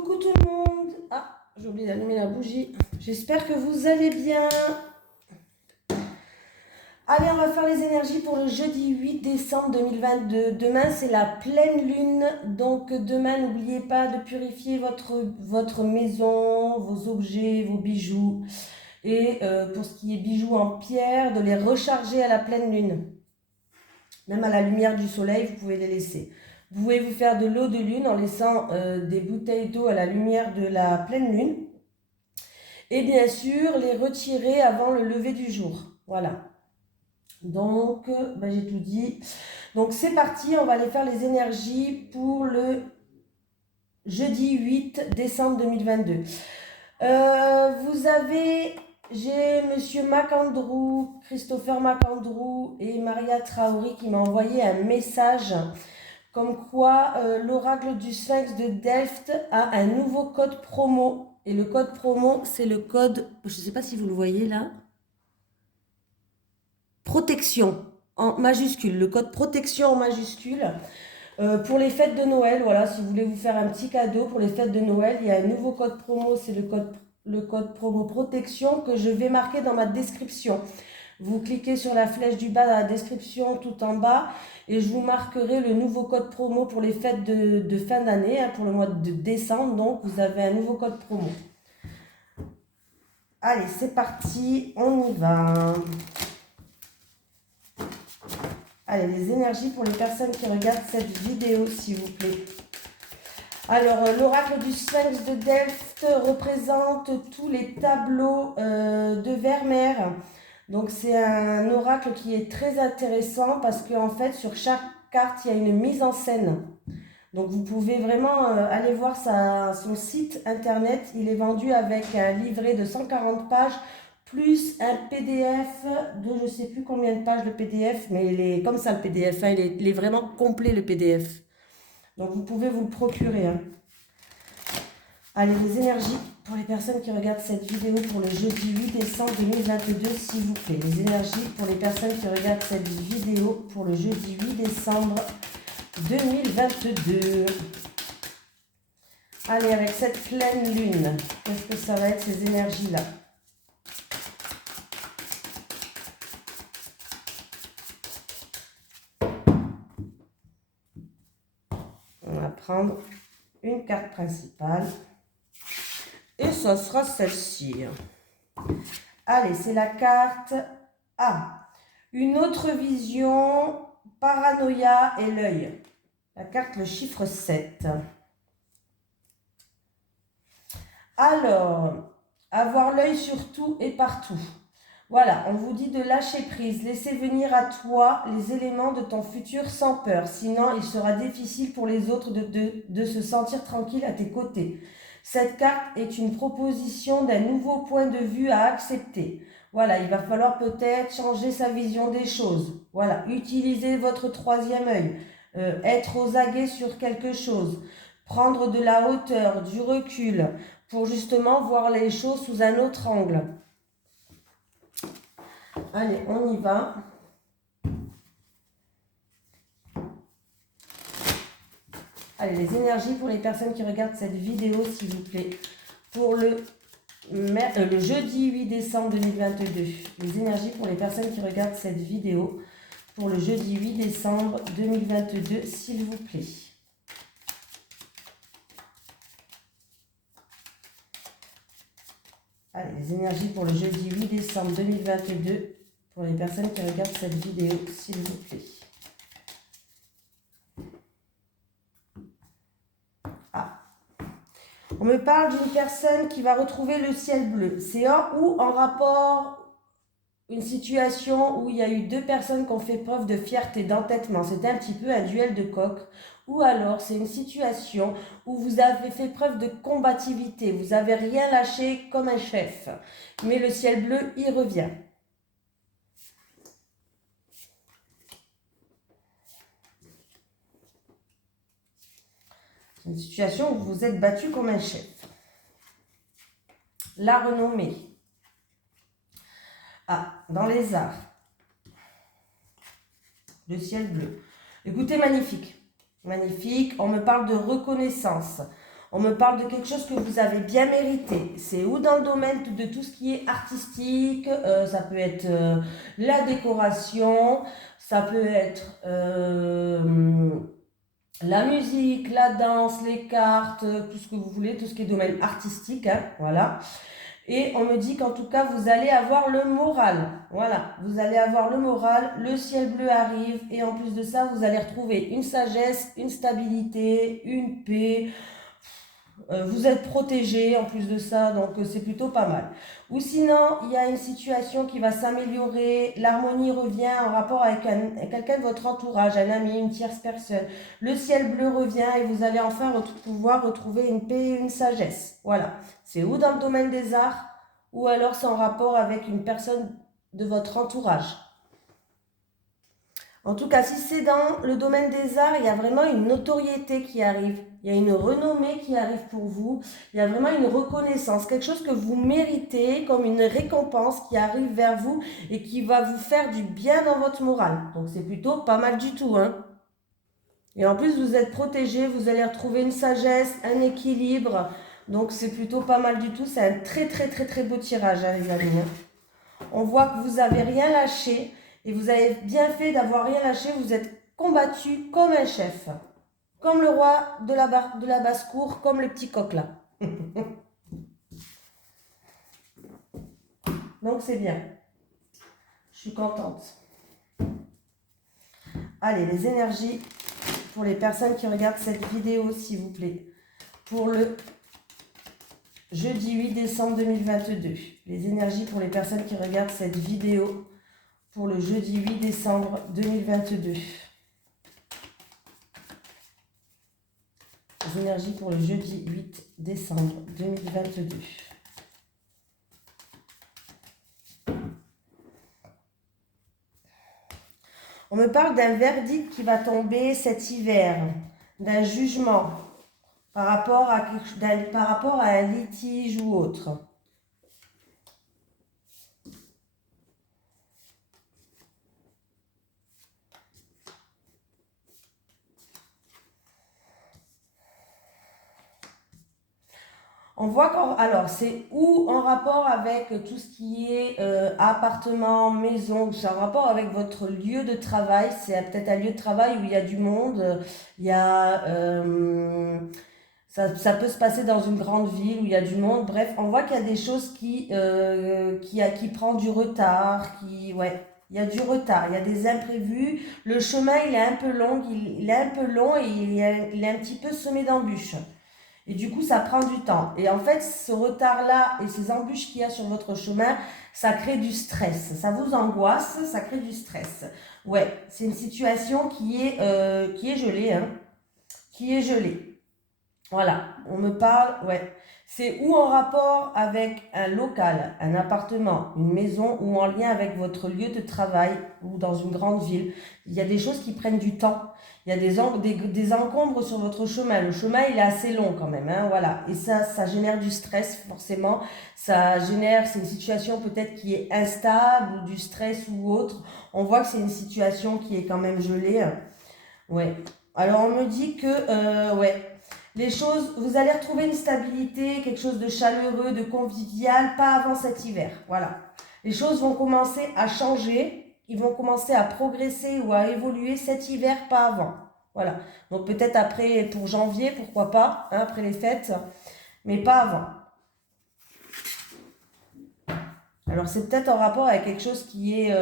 Coucou tout le monde. Ah, j'ai oublié d'allumer la bougie. J'espère que vous allez bien. Allez, on va faire les énergies pour le jeudi 8 décembre 2022. Demain, c'est la pleine lune. Donc demain, n'oubliez pas de purifier votre maison, vos objets, vos bijoux. Et pour ce qui est bijoux en pierre, de les recharger à la pleine lune. Même à la lumière du soleil, vous pouvez les laisser. Vous pouvez vous faire de l'eau de lune en laissant des bouteilles d'eau à la lumière de la pleine lune. Et bien sûr, les retirer avant le lever du jour. Voilà. Donc, j'ai tout dit. Donc, c'est parti. On va aller faire les énergies pour le jeudi 8 décembre 2022. J'ai Monsieur Macandrew, Christopher Macandrew et Maria Traoré qui m'ont envoyé un message comme quoi l'oracle du Sphinx de Delft a un nouveau code promo. Et le code promo, c'est le code, je ne sais pas si vous le voyez là, protection en majuscule. Le code protection en majuscule pour les fêtes de Noël. Voilà, si vous voulez vous faire un petit cadeau pour les fêtes de Noël, il y a un nouveau code promo, c'est le code promo protection que je vais marquer dans ma description. Vous cliquez sur la flèche du bas dans la description tout en bas et je vous marquerai le nouveau code promo pour les fêtes de fin d'année, pour le mois de décembre. Donc, vous avez un nouveau code promo. Allez, c'est parti, on y va. Allez, les énergies pour les personnes qui regardent cette vidéo, s'il vous plaît. Alors, l'oracle du Sphinx de Delft représente tous les tableaux de Vermeer. Donc, c'est un oracle qui est très intéressant parce qu'en fait, sur chaque carte, il y a une mise en scène. Donc, vous pouvez vraiment aller voir son site internet. Il est vendu avec un livret de 140 pages plus un PDF de je ne sais plus combien de pages le PDF, mais il est comme ça le PDF, hein, il est vraiment complet le PDF. Donc vous pouvez vous le procurer. Hein. Allez, les énergies pour les personnes qui regardent cette vidéo pour le jeudi 8 décembre 2022, s'il vous plaît. Les énergies pour les personnes qui regardent cette vidéo pour le jeudi 8 décembre 2022. Allez, avec cette pleine lune, qu'est-ce que ça va être ces énergies-là ? On va prendre une carte principale. Et ça sera celle-ci. Allez, c'est la carte A. Une autre vision, paranoïa et l'œil. La carte, le chiffre 7. Alors, avoir l'œil sur tout et partout. Voilà, on vous dit de lâcher prise, laisser venir à toi les éléments de ton futur sans peur. Sinon, il sera difficile pour les autres de se sentir tranquille à tes côtés. Cette carte est une proposition d'un nouveau point de vue à accepter. Voilà, il va falloir peut-être changer sa vision des choses. Voilà, utiliser votre troisième œil, être aux aguets sur quelque chose, prendre de la hauteur, du recul, pour justement voir les choses sous un autre angle. Allez, on y va. Allez, les énergies pour les personnes qui regardent cette vidéo, s'il vous plaît. Pour le jeudi 8 décembre 2022. Les énergies pour les personnes qui regardent cette vidéo. Pour le jeudi 8 décembre 2022, s'il vous plaît. Allez, les énergies pour le jeudi 8 décembre 2022. Pour les personnes qui regardent cette vidéo, s'il vous plaît. On me parle d'une personne qui va retrouver le ciel bleu. C'est en rapport, une situation où il y a eu deux personnes qui ont fait preuve de fierté, d'entêtement. C'est un petit peu un duel de coq. Ou alors, c'est une situation où vous avez fait preuve de combativité. Vous n'avez rien lâché comme un chef. Mais le ciel bleu y revient. C'est une situation où vous vous êtes battu comme un chef. La renommée. Ah, dans les arts. Le ciel bleu. Écoutez, magnifique. Magnifique. On me parle de reconnaissance. On me parle de quelque chose que vous avez bien mérité. C'est ou dans le domaine de tout ce qui est artistique, ça peut être la décoration, ça peut être la musique, la danse, les cartes, tout ce que vous voulez, tout ce qui est domaine artistique, hein, voilà. Et on me dit qu'en tout cas, vous allez avoir le moral. Voilà, vous allez avoir le moral, le ciel bleu arrive, et en plus de ça, vous allez retrouver une sagesse, une stabilité, une paix. Vous êtes protégé en plus de ça, donc c'est plutôt pas mal. Ou sinon, il y a une situation qui va s'améliorer, l'harmonie revient en rapport avec quelqu'un de votre entourage, un ami, une tierce personne. Le ciel bleu revient et vous allez enfin pouvoir retrouver une paix et une sagesse. Voilà, c'est ou dans le domaine des arts, ou alors c'est en rapport avec une personne de votre entourage. En tout cas, si c'est dans le domaine des arts, il y a vraiment une notoriété qui arrive. Il y a une renommée qui arrive pour vous. Il y a vraiment une reconnaissance, quelque chose que vous méritez, comme une récompense qui arrive vers vous et qui va vous faire du bien dans votre morale. Donc c'est plutôt pas mal du tout, hein. Et en plus, vous êtes protégé, vous allez retrouver une sagesse, un équilibre. Donc c'est plutôt pas mal du tout. C'est un très très très très beau tirage, hein, les amis. On voit que vous n'avez rien lâché. Et vous avez bien fait d'avoir rien lâché, vous êtes combattu comme un chef. Comme le roi de la basse-cour, comme le petit coq là. Donc c'est bien. Je suis contente. Allez, les énergies pour les personnes qui regardent cette vidéo, s'il vous plaît. Pour le jeudi 8 décembre 2022. Les énergies pour les personnes qui regardent cette vidéo. Pour le jeudi 8 décembre 2022. Les énergies pour le jeudi 8 décembre 2022. On me parle d'un verdict qui va tomber cet hiver, d'un jugement par rapport à un litige ou autre. On voit alors c'est ou en rapport avec tout ce qui est appartement, maison, ou c'est en rapport avec votre lieu de travail. C'est peut-être un lieu de travail où il y a du monde, il y a, ça peut se passer dans une grande ville où il y a du monde. Bref, on voit qu'il y a des choses qui prend du retard, ouais. Il y a du retard, il y a des imprévus. Le chemin, il est un peu long, il est un peu long et il est un petit peu semé d'embûches. Et du coup, ça prend du temps. Et en fait, ce retard-là et ces embûches qu'il y a sur votre chemin, ça crée du stress. Ça vous angoisse, ça crée du stress. Ouais, c'est une situation qui est gelée, hein. Qui est gelée. Voilà, on me parle, ouais. C'est ou en rapport avec un local, un appartement, une maison, ou en lien avec votre lieu de travail, ou dans une grande ville. Il y a des choses qui prennent du temps. Il y a des encombres sur votre chemin. Le chemin, il est assez long quand même, hein, voilà. Et ça génère du stress, forcément. C'est une situation peut-être qui est instable, ou du stress ou autre. On voit que c'est une situation qui est quand même gelée. Ouais. Alors, on me dit que, ouais. Les choses, vous allez retrouver une stabilité, quelque chose de chaleureux, de convivial, pas avant cet hiver. Voilà. Les choses vont commencer à changer, ils vont commencer à progresser ou à évoluer cet hiver, pas avant. Voilà. Donc peut-être après, pour janvier, pourquoi pas, hein, après les fêtes, mais pas avant. Alors c'est peut-être en rapport avec quelque chose qui est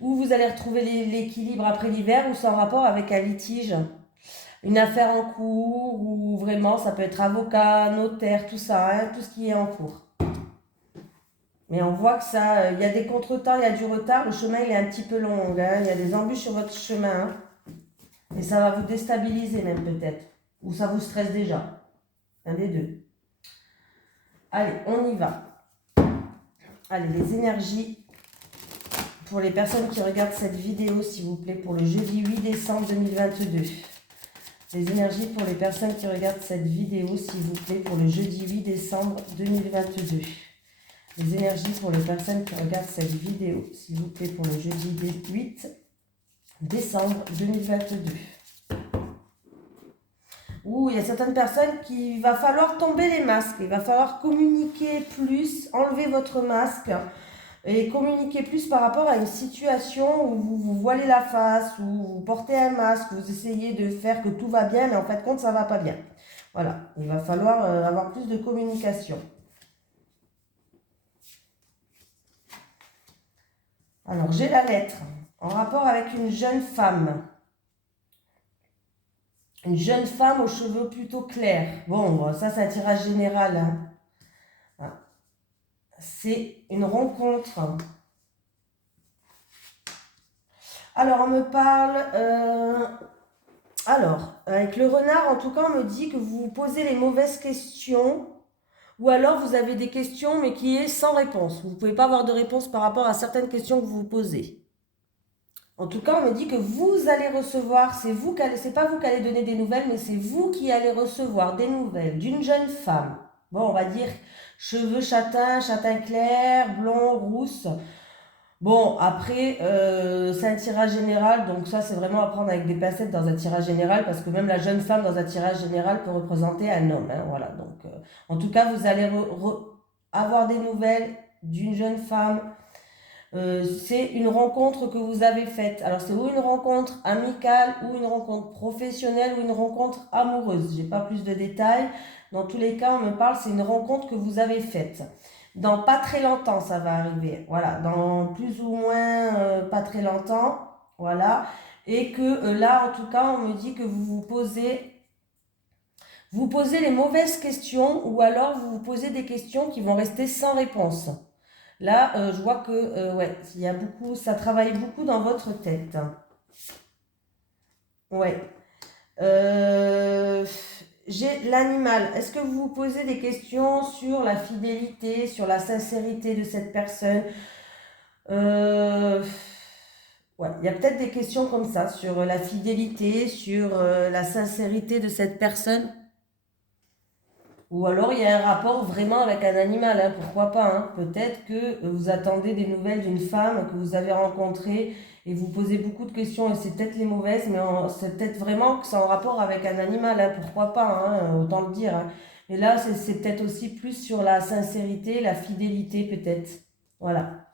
où vous allez retrouver l'équilibre après l'hiver, ou c'est en rapport avec un litige. Une affaire en cours, ou vraiment ça peut être avocat, notaire, tout ça, hein, tout ce qui est en cours. Mais on voit que ça, il y a des contretemps, il y a du retard, le chemin il est un petit peu long, hein, il y a des embûches sur votre chemin, hein, et ça va vous déstabiliser même peut-être, ou ça vous stresse déjà, un des deux. Allez, on y va. Allez, les énergies pour les personnes qui regardent cette vidéo, s'il vous plaît, pour le jeudi 8 décembre 2022. Les énergies pour les personnes qui regardent cette vidéo, s'il vous plaît, pour le jeudi 8 décembre 2022. Les énergies pour les personnes qui regardent cette vidéo, s'il vous plaît, pour le jeudi 8 décembre 2022. où il y a certaines personnes qui va falloir tomber les masques, il va falloir communiquer plus, enlever votre masque et communiquer plus par rapport à une situation où vous vous voilez la face, où vous portez un masque, vous essayez de faire que tout va bien, mais en fait compte ça va pas bien. Voilà, il va falloir avoir plus de communication. Alors j'ai la lettre en rapport avec une jeune femme. Une jeune femme aux cheveux plutôt clairs. Bon, ça c'est un tirage général, hein. C'est une rencontre. Alors, on me parle... alors, avec le renard, en tout cas, on me dit que vous vous posez les mauvaises questions ou alors vous avez des questions mais qui est sans réponse. Vous ne pouvez pas avoir de réponse par rapport à certaines questions que vous vous posez. En tout cas, on me dit que vous allez recevoir, c'est pas vous qui allez donner des nouvelles, mais c'est vous qui allez recevoir des nouvelles d'une jeune femme. Bon, on va dire cheveux châtain, châtain clair, blond, rousse. Bon, après, c'est un tirage général, donc ça, c'est vraiment à prendre avec des pincettes dans un tirage général, parce que même la jeune femme dans un tirage général peut représenter un homme, hein, voilà. Donc, en tout cas, vous allez avoir des nouvelles d'une jeune femme. C'est une rencontre que vous avez faite. Alors, c'est ou une rencontre amicale, ou une rencontre professionnelle, ou une rencontre amoureuse. J'ai pas plus de détails. Dans tous les cas, on me parle, c'est une rencontre que vous avez faite. Dans pas très longtemps, ça va arriver. Voilà, dans plus ou moins pas très longtemps. Voilà. Et que là, en tout cas, on me dit que vous posez les mauvaises questions ou alors vous vous posez des questions qui vont rester sans réponse. Là, je vois que ouais, il y a beaucoup, ça travaille beaucoup dans votre tête. Ouais. Euh, j'ai l'animal. Est-ce que vous vous posez des questions sur la fidélité, sur la sincérité de cette personne? Ouais, il y a peut-être des questions comme ça sur la fidélité, sur la sincérité de cette personne. Ou alors il y a un rapport vraiment avec un animal, hein, pourquoi pas, hein. Peut-être que vous attendez des nouvelles d'une femme que vous avez rencontrée et vous posez beaucoup de questions et c'est peut-être les mauvaises, mais c'est peut-être vraiment que c'est en rapport avec un animal, hein, pourquoi pas, hein, autant le dire, hein. Mais là, c'est peut-être aussi plus sur la sincérité, la fidélité peut-être. Voilà.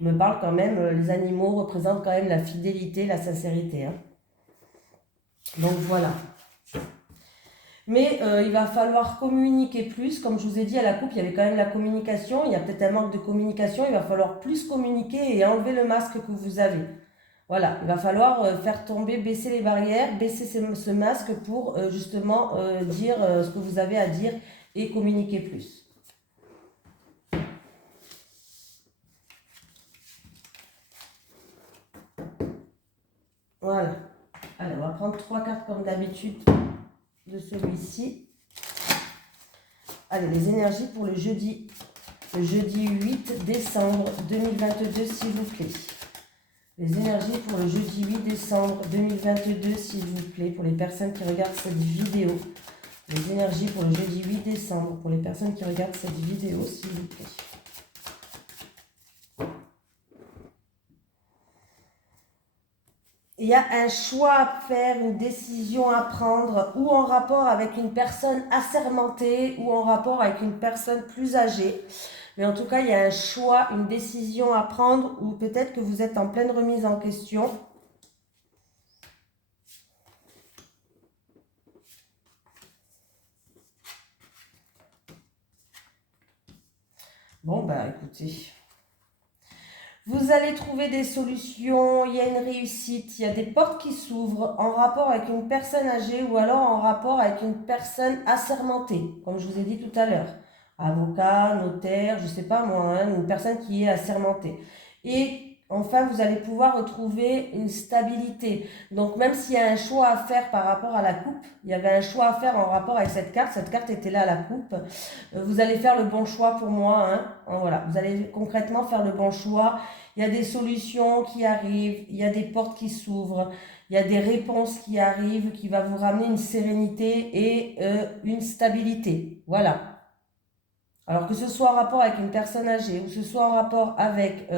On me parle quand même, les animaux représentent quand même la fidélité, la sincérité, hein. Donc voilà. Mais il va falloir communiquer plus. Comme je vous ai dit, à la coupe, il y avait quand même la communication. Il y a peut-être un manque de communication. Il va falloir plus communiquer et enlever le masque que vous avez. Voilà, il va falloir faire tomber, baisser les barrières, baisser ce masque pour justement dire ce que vous avez à dire et communiquer plus. Voilà. Allez, on va prendre 3 cartes comme d'habitude de celui-ci. Allez, les énergies pour le jeudi 8 décembre 2022, s'il vous plaît. Les énergies pour le jeudi 8 décembre 2022, s'il vous plaît, pour les personnes qui regardent cette vidéo. Les énergies pour le jeudi 8 décembre, pour les personnes qui regardent cette vidéo, s'il vous plaît. Il y a un choix à faire, une décision à prendre, ou en rapport avec une personne assermentée, ou en rapport avec une personne plus âgée. Mais en tout cas, il y a un choix, une décision à prendre, ou peut-être que vous êtes en pleine remise en question. Bon, bah écoutez, vous allez trouver des solutions, il y a une réussite, il y a des portes qui s'ouvrent en rapport avec une personne âgée ou alors en rapport avec une personne assermentée, comme je vous ai dit tout à l'heure. Avocat, notaire, je ne sais pas moi, hein, une personne qui est assermentée. Et enfin, vous allez pouvoir retrouver une stabilité. Donc même s'il y a un choix à faire par rapport à la coupe, il y avait un choix à faire en rapport avec cette carte était là à la coupe, vous allez faire le bon choix pour moi, hein. Voilà, vous allez concrètement faire le bon choix. Il y a des solutions qui arrivent, il y a des portes qui s'ouvrent, il y a des réponses qui arrivent qui va vous ramener une sérénité et une stabilité. Voilà. Alors que ce soit en rapport avec une personne âgée ou que ce soit en rapport avec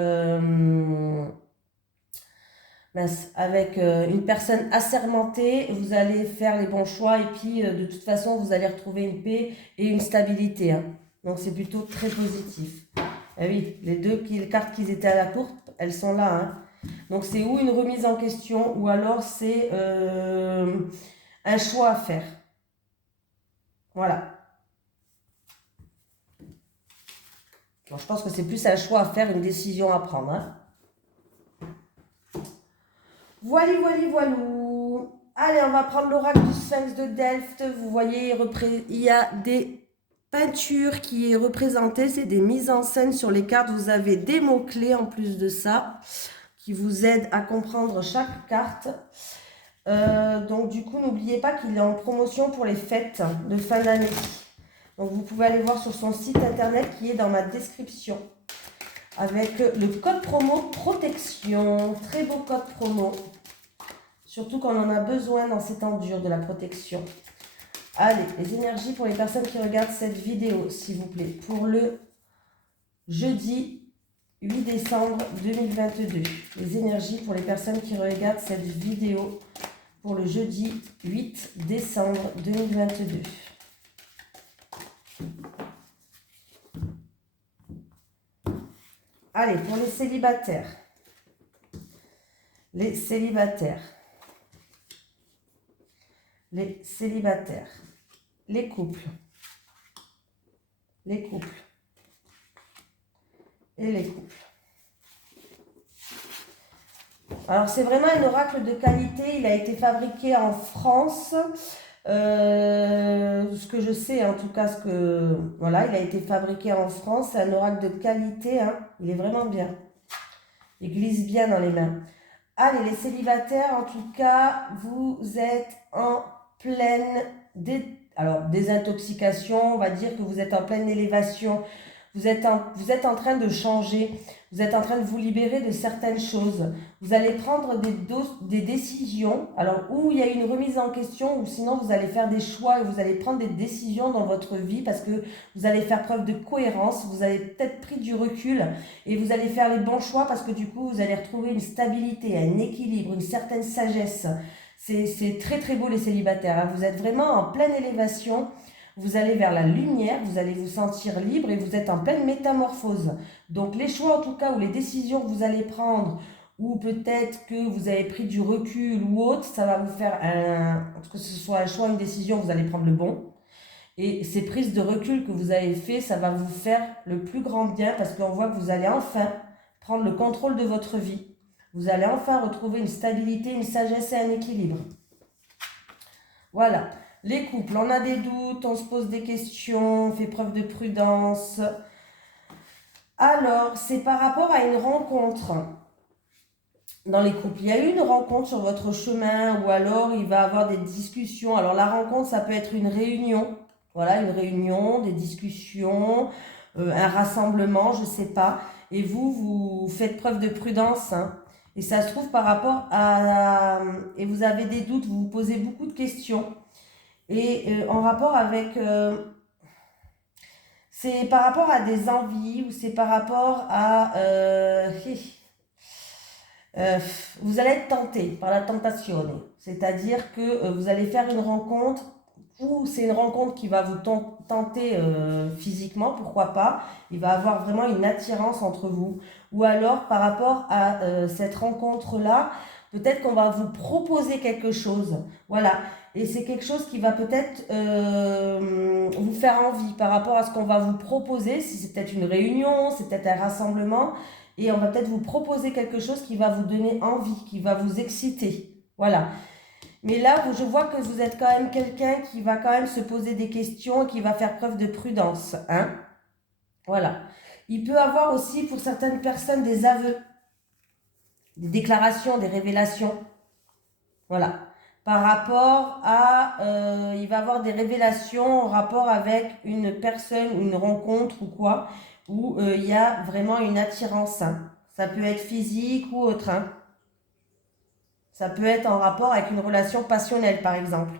mince, avec une personne assermentée, vous allez faire les bons choix et puis de toute façon, vous allez retrouver une paix et une stabilité. Hein. Donc, c'est plutôt très positif. Ah oui, les deux cartes qui étaient à la courte, elles sont là. Hein. Donc, c'est ou une remise en question ou alors c'est un choix à faire. Voilà. Bon, je pense que c'est plus un choix à faire, une décision à prendre. Hein. Voilà. Allez, on va prendre l'oracle du Sphinx de Delft. Vous voyez, il y a des peintures qui est représentée. C'est des mises en scène sur les cartes. Vous avez des mots-clés en plus de ça qui vous aident à comprendre chaque carte. Donc, du coup, n'oubliez pas qu'il est en promotion pour les fêtes de fin d'année. Donc, vous pouvez aller voir sur son site internet qui est dans ma description. Avec le code promo protection. Très beau code promo. Surtout quand on en a besoin dans ces temps durs de la protection. Allez, les énergies pour les personnes qui regardent cette vidéo, s'il vous plaît. Pour le jeudi 8 décembre 2022. Les énergies pour les personnes qui regardent cette vidéo pour le jeudi 8 décembre 2022. Allez, pour les célibataires. Les célibataires. Les célibataires. Les couples. Les couples. Et les couples. Alors, c'est vraiment un oracle de qualité. Il a été fabriqué en France. Ce que je sais, en tout cas, voilà, il a été fabriqué en France. C'est un oracle de qualité. Hein. Il est vraiment bien. Il glisse bien dans les mains. Allez, les célibataires, en tout cas, vous êtes en pleine désintoxication. On va dire que vous êtes en pleine élévation. Vous êtes en train de changer. Vous êtes en train de vous libérer de certaines choses. Vous allez prendre des décisions. Alors, où il y a une remise en question, ou sinon vous allez faire des choix et vous allez prendre des décisions dans votre vie parce que vous allez faire preuve de cohérence. Vous avez peut-être pris du recul et vous allez faire les bons choix parce que du coup, vous allez retrouver une stabilité, un équilibre, une certaine sagesse. C'est très très beau les célibataires. Hein. Vous êtes vraiment en pleine élévation. Vous allez vers la lumière, vous allez vous sentir libre et vous êtes en pleine métamorphose. Donc les choix en tout cas ou les décisions que vous allez prendre ou peut-être que vous avez pris du recul ou autre, ça va vous faire que ce soit un choix, une décision, vous allez prendre le bon. Et ces prises de recul que vous avez fait, ça va vous faire le plus grand bien parce qu'on voit que vous allez enfin prendre le contrôle de votre vie. Vous allez enfin retrouver une stabilité, une sagesse et un équilibre. Voilà. Les couples, on a des doutes, on se pose des questions, on fait preuve de prudence. Alors, c'est par rapport à une rencontre dans les couples. Il y a eu une rencontre sur votre chemin ou alors il va y avoir des discussions. Alors, la rencontre, ça peut être une réunion. Voilà, une réunion, des discussions, un rassemblement, je ne sais pas. Et vous faites preuve de prudence. Hein. Et ça se trouve par rapport à... Et vous avez des doutes, vous vous posez beaucoup de questions. Et en rapport avec... c'est par rapport à des envies ou c'est par rapport à... vous allez être tenté par la tentation. C'est-à-dire que vous allez faire une rencontre ou c'est une rencontre qui va vous tenter physiquement, pourquoi pas. Il va y avoir vraiment une attirance entre vous. Ou alors par rapport à cette rencontre-là, peut-être qu'on va vous proposer quelque chose. Voilà. Et c'est quelque chose qui va peut-être vous faire envie par rapport à ce qu'on va vous proposer. Si c'est peut-être une réunion, c'est peut-être un rassemblement. Et on va peut-être vous proposer quelque chose qui va vous donner envie, qui va vous exciter. Voilà. Mais là, je vois que vous êtes quand même quelqu'un qui va quand même se poser des questions et qui va faire preuve de prudence. Hein? Voilà. Il peut avoir aussi pour certaines personnes des aveux, des déclarations, des révélations. Voilà. Par rapport à... il va avoir des révélations en rapport avec une personne, une rencontre ou quoi, où il y a vraiment une attirance. Hein. Ça peut être physique ou autre. Hein. Ça peut être en rapport avec une relation passionnelle, par exemple.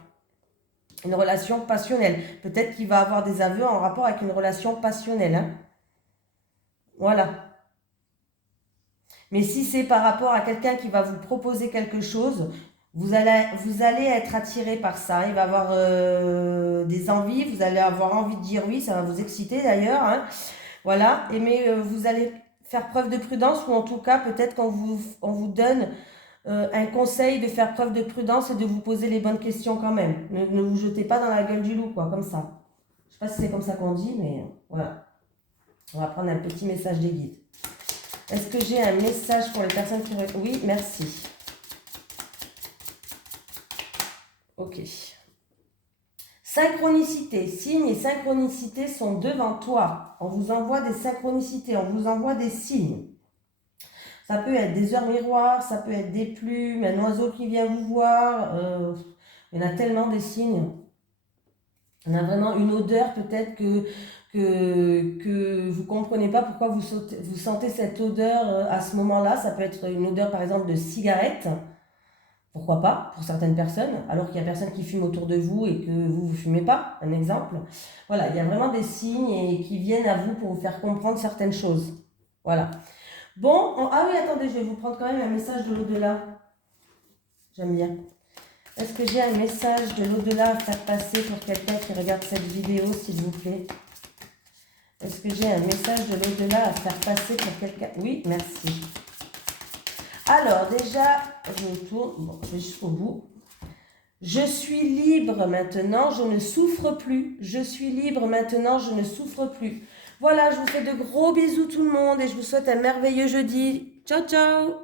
Une relation passionnelle. Peut-être qu'il va avoir des aveux en rapport avec une relation passionnelle. Hein. Voilà. Mais si c'est par rapport à quelqu'un qui va vous proposer quelque chose, vous allez être attiré par ça. Il va avoir des envies, vous allez avoir envie de dire oui, ça va vous exciter d'ailleurs, hein. Voilà, mais vous allez faire preuve de prudence, ou en tout cas, peut-être on vous donne un conseil de faire preuve de prudence et de vous poser les bonnes questions quand même. Ne vous jetez pas dans la gueule du loup, quoi, comme ça. Je sais pas si c'est comme ça qu'on dit, mais voilà. On va prendre un petit message des guides. Est-ce que j'ai un message pour les personnes qui... Oui, merci. Ok. Synchronicité. Signes et synchronicité sont devant toi. On vous envoie des synchronicités, on vous envoie des signes. Ça peut être des heures miroirs, ça peut être des plumes, un oiseau qui vient vous voir. Il y en a tellement des signes. On a vraiment une odeur peut-être que vous ne comprenez pas pourquoi vous sentez cette odeur à ce moment-là. Ça peut être une odeur par exemple de cigarette. Pourquoi pas pour certaines personnes, alors qu'il y a personne qui fume autour de vous et que vous ne fumez pas, un exemple. Voilà, il y a vraiment des signes qui viennent à vous pour vous faire comprendre certaines choses. Voilà. Bon, ah oui, attendez, je vais vous prendre quand même un message de l'au-delà. J'aime bien. Est-ce que j'ai un message de l'au-delà à faire passer pour quelqu'un qui regarde cette vidéo, s'il vous plaît? Est-ce que j'ai un message de l'au-delà à faire passer pour quelqu'un? Oui, merci. Alors, déjà, je tourne, bon, je vais jusqu'au bout. Je suis libre maintenant, je ne souffre plus. Je suis libre maintenant, je ne souffre plus. Voilà, je vous fais de gros bisous tout le monde et je vous souhaite un merveilleux jeudi. Ciao, ciao!